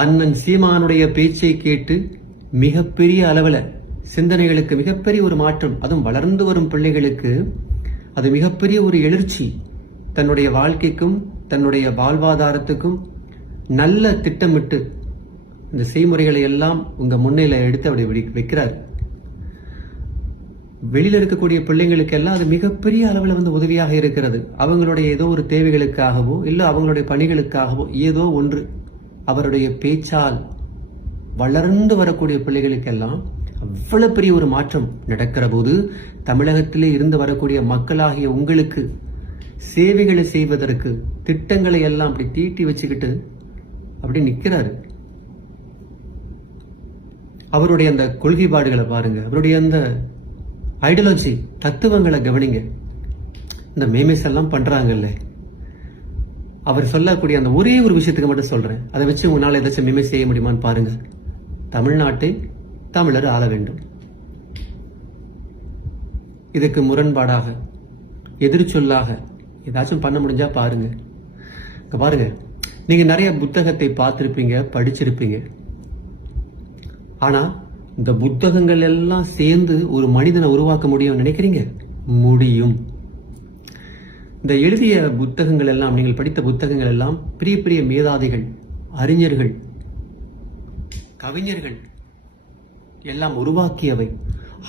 அண்ணன் சீமானுடைய பேச்சை கேட்டு மிகப்பெரிய அளவில் சிந்தனைகளுக்கு மிகப்பெரிய ஒரு மாற்றம், அதுவும் வளர்ந்து வரும் பிள்ளைகளுக்கு அது மிகப்பெரிய ஒரு எழுச்சி, தன்னுடைய வாழ்க்கைக்கும் தன்னுடைய வாழ்வாதாரத்துக்கும் நல்ல திட்டமிட்டு இந்த செய்முறைகளை எல்லாம் உங்க முன்னில எடுத்து அப்படி வைக்கிறார். வெளியில இருக்கக்கூடிய பிள்ளைங்களுக்கெல்லாம் அது மிகப்பெரிய அளவில் உதவியாக இருக்கிறது. அவங்களுடைய ஏதோ ஒரு தேவைகளுக்காகவோ இல்ல அவங்களுடைய பணிகளுக்காகவோ ஏதோ ஒன்று அவருடைய பேச்சால் வளர்ந்து வரக்கூடிய பிள்ளைகளுக்கெல்லாம் அவ்வளவு பெரிய ஒரு மாற்றம் நடக்கிற போது தமிழகத்திலே இருந்து வரக்கூடிய மக்களாகிய உங்களுக்கு சேவைகளை செய்வதற்கு திட்டங்களை எல்லாம் அப்படி தீட்டி வச்சுக்கிட்டு அப்படி நிக்கிறாரு. அவருடைய அந்த கொள்கைப்பாடுகளை பாருங்க, அவருடைய அந்த ஐடியாலஜி தத்துவங்களை கவனிங்க. இந்த மேமேஸ் எல்லாம் பண்றாங்கல்ல, அவர் சொல்லக்கூடிய அந்த ஒரே ஒரு விஷயத்துக்கு மட்டும் சொல்றேன், அதை வச்சு உங்களால ஏதாச்சும் மேமேஸ் செய்ய முடியுமான்னு பாருங்க. தமிழ்நாட்டை தமிழர் ஆள வேண்டும். இதுக்கு முரண்பாடாக எதிர்ச்சொல்லாக ஏதாச்சும் பண்ண முடிஞ்சா பாருங்க. பாருங்க, நீங்க நிறைய புத்தகத்தை பார்த்திருப்பீங்க, படிச்சிருப்பீங்க. ஆனா இந்த புத்தகங்கள் எல்லாம் சேர்ந்து ஒரு மனிதனை உருவாக்க முடியும் நினைக்கிறீங்க? முடியும். இந்த எழுதிய புத்தகங்கள் எல்லாம், நீங்கள் படித்த புத்தகங்கள் எல்லாம் பெரிய பெரிய மேதாதிகள், அறிஞர்கள், கவிஞர்கள் எல்லாம் உருவாக்கியவை.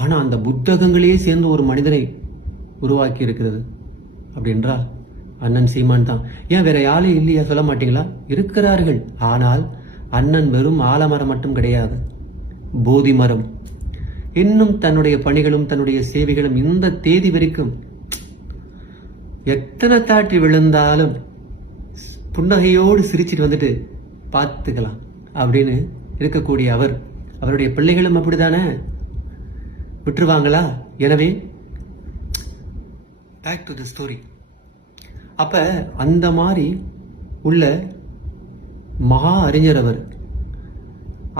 ஆனா அந்த புத்தகங்களே சேர்ந்து ஒரு மனிதனை உருவாக்கி இருக்கிறது அப்படின்றால் அண்ணன் சீமான் தான். ஏன் வேற யாரும் இல்லையா சொல்ல மாட்டீங்களா? இருக்கிறார்கள். ஆனால் அண்ணன் வெறும் ஆலமரம் மட்டும் கிடையாது, போதி மரம். இன்னும் தன்னுடைய பணிகளும் தன்னுடைய சேவைகளும் இந்த தேதி வரைக்கும் எத்தனை தாட்டி விழுந்தாலும் புன்னகையோடு சிரிச்சிட்டு வந்துட்டு பார்த்துக்கலாம் அப்படின்னு இருக்கக்கூடிய அவர், அவருடைய பிள்ளைகளும் அப்படித்தானே, விட்டுருவாங்களா? எனவே பேக் டு தி ஸ்டோரி. அப்ப அந்த மாதிரி உள்ள மகா அறிஞர் அவர்,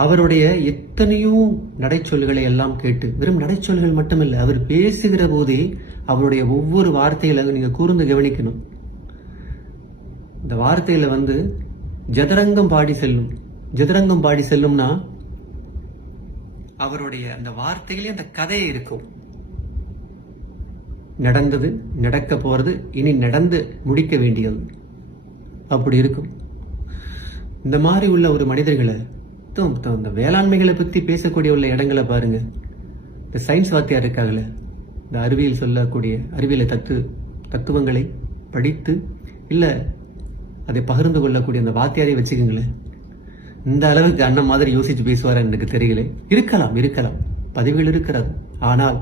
அவருடைய எத்தனையோ நடைச்சொல்களை எல்லாம் கேட்டு, வெறும் நடைச்சொல்கள் மட்டுமில்லை, அவர் பேசுகிற போதே அவருடைய ஒவ்வொரு வார்த்தையில நீங்க கூர்ந்து கவனிக்கணும். இந்த வார்த்தையில ஜதரங்கம் பாடி செல்லும். ஜதரங்கம் பாடி செல்லும்னா அவருடைய அந்த வார்த்தையிலே அந்த கதையே இருக்கும். நடந்தது, நடக்க போறது, இனி நடந்து முடிக்க வேண்டியது, அப்படி இருக்கும். இந்த மாதிரி உள்ள ஒரு மனிதர்களை, இந்த வேளாண்மைகளை பத்தி பேசக்கூடிய உள்ள இடங்களை பாருங்க. இந்த சயின்ஸ் வாத்தியார் இருக்காங்கல்ல, இந்த அறிவியல் சொல்லக்கூடிய அறிவியலை தத்துவங்களை படித்து இல்ல அதை பகிர்ந்து கொள்ளக்கூடிய அந்த வாத்தியாரை வச்சுக்கோங்களேன். இந்த அளவுக்கு அண்ணன் மாதிரி யோசிச்சு பேசுவார் எனக்கு தெரியல. இருக்கலாம், பதிவுகள் இருக்கிறது. ஆனால்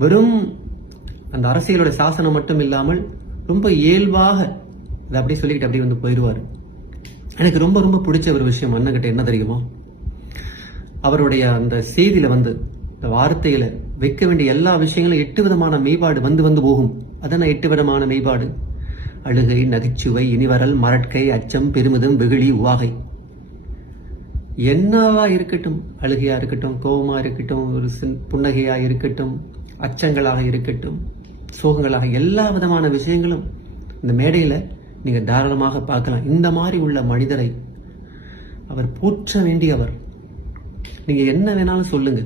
வெறும் அந்த அரசியலோட சாசனம் மட்டும் இல்லாமல் ரொம்ப இயல்பாக அதை அப்படியே சொல்லிக்கிட்டு அப்படியே போயிடுவார். எனக்கு ரொம்ப ரொம்ப பிடிச்ச ஒரு விஷயம் அண்ணன்கிட்ட என்ன தெரியுமா, அவருடைய அந்த செய்தியில இந்த வார்த்தையில வைக்க வேண்டிய எல்லா விஷயங்களும் 8 விதமான மெய்பாடு வந்து போகும். அதான 8 விதமான மெய்பாடு: அழுகை, நகைச்சுவை, இனிவரல், மரட்கை, அச்சம், பெருமிதம், வெகுளி, உவாகை. என்னவா இருக்கட்டும், அழுகையா இருக்கட்டும், கோபமா இருக்கட்டும், ஒரு புன்னகையா இருக்கட்டும், அச்சங்களாக இருக்கட்டும், சோகங்களாக, எல்லா விதமான விஷயங்களும் இந்த மேடையில நீங்க தாராளமாக பார்க்கலாம். இந்த மாதிரி உள்ள மனிதரை அவர் போற்ற வேண்டியவர். நீங்க என்ன வேணாலும் சொல்லுங்க,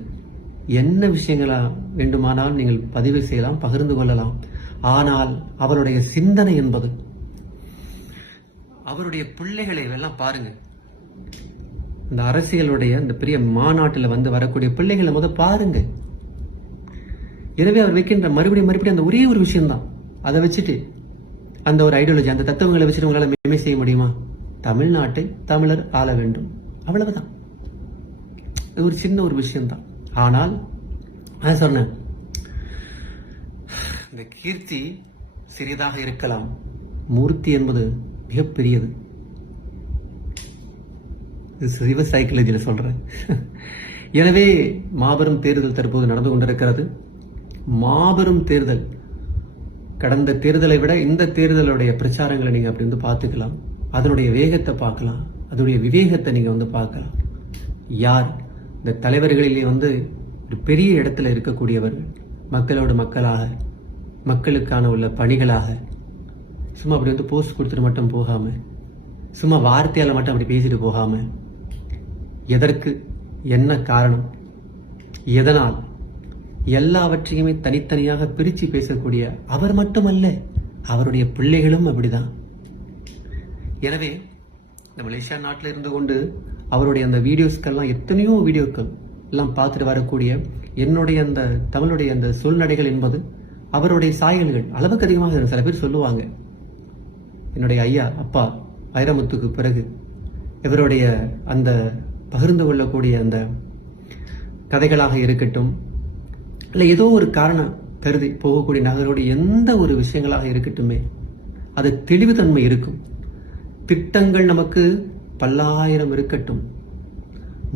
என்ன விஷயங்களா வேண்டுமானாலும் நீங்கள் பதிவு செய்யலாம், பகிர்ந்து கொள்ளலாம். ஆனால் அவருடைய சிந்தனை என்பது, அவருடைய பிள்ளைகளை எல்லாம் பாருங்க. இந்த அரசியலுடைய இந்த பெரிய மாநாட்டில் வரக்கூடிய பிள்ளைகளை பாருங்க. எனவே அவர் வைக்கின்ற மறுபடியும் அந்த ஒரே ஒரு விஷயம்தான். அதை வச்சுட்டு அந்த ஒரு ஐடியாலஜி, அந்த தத்துவங்களை வச்சுட்டு உங்களால மேன்மை செய்ய முடியுமா? தமிழ்நாட்டை தமிழர் ஆள வேண்டும், அவ்வளவுதான். ஒரு சின்ன ஒரு விஷயம்தான். ஆனால் நான் சொன்னேன், இந்த கீர்த்தி சிறியதாக இருக்கலாம், மூர்த்தி என்பது மிகப்பெரியது. சிவ சைக்காலஜியில சொல்றேன். எனவே மாபெரும் தேர்தல் தற்போது நடந்து கொண்டிருக்கிறது. மாபெரும் தேர்தல். கடந்த தேர்தலை விட இந்த தேர்தலுடைய பிரச்சாரங்களை நீங்க அப்படி பார்த்துக்கலாம். அதனுடைய வேகத்தை பார்க்கலாம், அதனுடைய விவேகத்தை நீங்க பார்க்கலாம். யார் இந்த தலைவர்களிலே ஒரு பெரிய இடத்துல இருக்கக்கூடியவர்கள், மக்களோட மக்களாக, மக்களுக்கான உள்ள பணிகளாக, சும்மா அப்படி போஸ்ட் கொடுத்துட்டு மட்டும் போகாம, சும்மா வார்த்தையால மட்டும் அப்படி பேசிட்டு போகாம, எதற்கு, என்ன காரணம், எதனால், எல்லாவற்றையுமே தனித்தனியாக பிரிச்சு பேசக்கூடிய அவர் மட்டுமல்ல, அவருடைய பிள்ளைகளும் அப்படிதான். எனவே இந்த மலேசியா நாட்டில் இருந்து கொண்டு அவருடைய அந்த வீடியோஸ்கள்லாம், எத்தனையோ வீடியோக்கள் எல்லாம் பார்த்துட்டு வரக்கூடிய என்னுடைய அந்த தமிழுடைய அந்த சொல்நடைகள் என்பது அவருடைய சாயல்கள் அளவுக்கு அதிகமாக இருக்கும். சில பேர் சொல்லுவாங்க, என்னுடைய ஐயா அப்பா வைரமுத்துக்கு பிறகு இவருடைய அந்த பகிர்ந்து கொள்ளக்கூடிய அந்த கதைகளாக இருக்கட்டும், இல்லை ஏதோ ஒரு காரணம் கருதி போகக்கூடிய நகரோடைய எந்த ஒரு விஷயங்களாக இருக்கட்டுமே, அது தெளிவுத்தன்மை இருக்கும். திட்டங்கள் நமக்கு பல்லாயிரம் இருக்கட்டும்,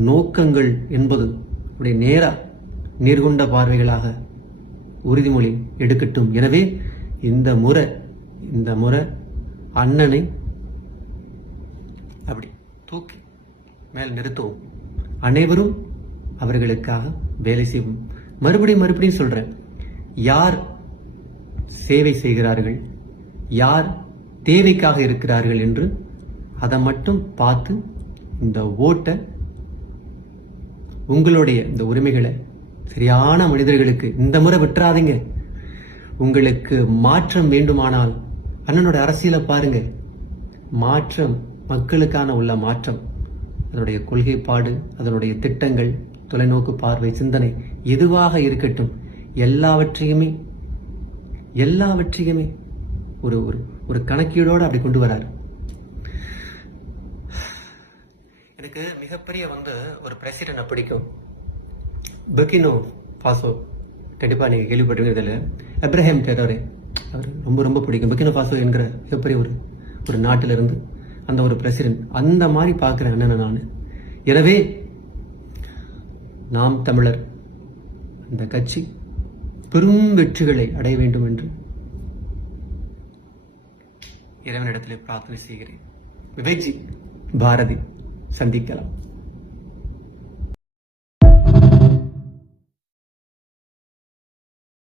நோக்கங்கள் என்பது நேர்கொண்ட பார்வைகளாக உறுதிமொழி எடுக்கட்டும். எனவே இந்த முறை அண்ணனை அப்படி தூக்கி மேல் நிறுத்துவோம். அனைவரும் அவர்களுக்காக வேலை செய்வோம். மறுபடியும் சொல்றேன், யார் சேவை செய்கிறார்கள், யார் தேவைக்காக இருக்கிறார்கள் என்று அதை மட்டும் பார்த்து இந்த ஓட்டை, உங்களுடைய இந்த உரிமைகளை சரியான மனிதர்களுக்கு இந்த முறை விட்டுறாதீங்க. உங்களுக்கு மாற்றம் வேண்டுமானால் அண்ணனோட அரசியலை பாருங்க. மாற்றம், மக்களுக்கான உள்ள மாற்றம், அதனுடைய கொள்கைப்பாடு, அதனுடைய திட்டங்கள், தொலைநோக்கு பார்வை, சிந்தனை எதுவாக இருக்கட்டும், எல்லாவற்றையுமே ஒரு ஒரு கணக்கீடோடு அப்படி கொண்டு வராரு. எனக்கு மிகப்பெரிய ஒரு பிரசிடென்ட் பிடிக்கும், புர்கினா ஃபாசோ. கண்டிப்பா நீங்க கேள்விப்பட்டிருக்கிறதுல இப்ராஹிம் ட்ரேரே, அவர் ரொம்ப பிடிக்கும். புர்கினா ஃபாசோ என்கிற மிகப்பெரிய ஒரு நாட்டிலிருந்து அந்த ஒரு பிரசிடென்ட், அந்த மாதிரி பார்க்கிறேன் அண்ணனை நான். எனவே நாம் தமிழர் இந்த கட்சி பெரும் வெற்றிகளை அடைய வேண்டும் என்று இறைவனிடத்திலே பிரார்த்தனை செய்கிறேன். விவேக்ஜி, பாரதி, சந்திக்கலாம்.